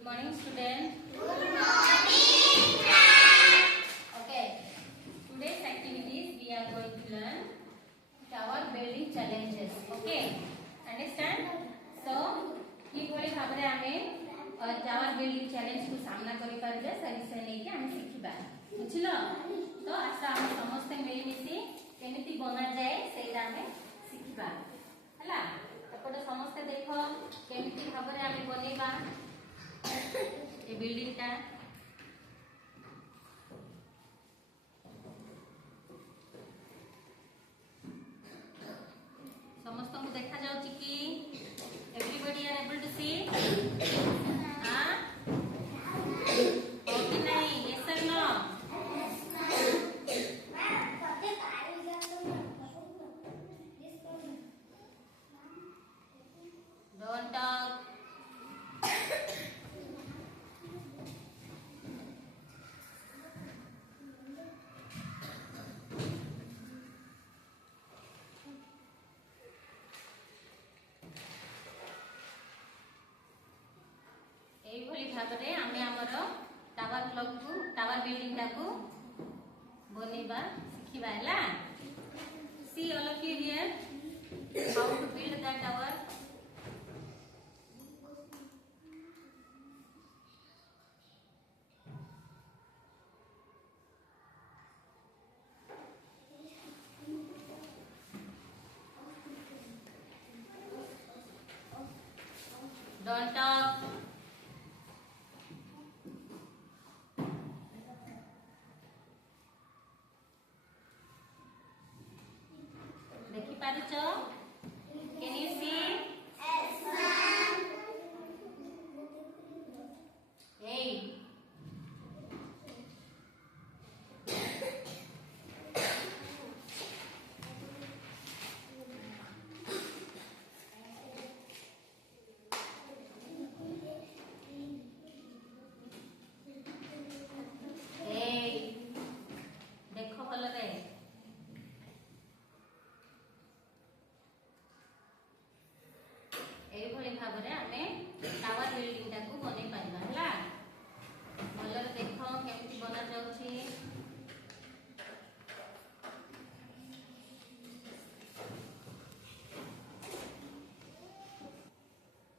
Good morning, student. Good morning, Okay. Today's activities we are going to learn tower building challenges. Okay. Understand? So, किभଳି ଭାବରେ ଆମେ tower building challenge କୁ ସାମ୍ନା କରି ପାରିବେ ସେ ବିଷୟ ନେଇକି ଆମେ ଶିଖିବା। ବୁଝିଲ? ତ ଆସ ଆମେ ସମସ୍ତେ ମିଳିମିଶି କେମିତି ବନାଯାଏ ସେଇଟା ଆମେ ଶିଖିବା। ହେଲା? ଏପଟେ ସମସ୍ତେ ଦେଖ କେମିତି ଭାବରେ ଆମେ ବନେଇବା ए बिल्डिंग टा समस्त को देखा जाउची कि everybody are able to see हां ओके नहीं yes sir no don't talk এইভଳି ভাବରେ ଆମେ ଆମର টাওয়ার ବ୍ଲକ କୁ টাওয়ার ବିଲ୍ଡିଂ ଟାକୁ ବନେଇବା ଶିଖିବା ହେଲା see all of you here how to build that tower don't talk देखि पारुछ can you see yes ma'am. hey hey देखो भल रे এইভଳି ভাବରେ ଆମେ টাওয়ার বিল্ଡିଂ ଟାକୁ ବନେଇ ପାରିବା ହେଲା ଭଲରେ ଦେଖ କେମିତି ବନା ଯାଉଛି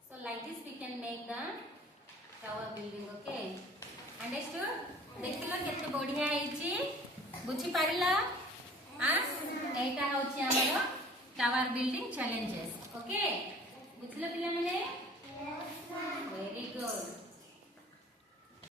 so like this we can make the tower building okay understood ଦେଖିଲ କେତେ ବଢିଆ ହେଇଛି ବୁଝି ପାରିଲ ଏଇଟା ହଉଛି ଆମର টাওয়ার বিল্ডিং চ্যালেঞ্জেস ओके बुझल पिला माने वेरी गुड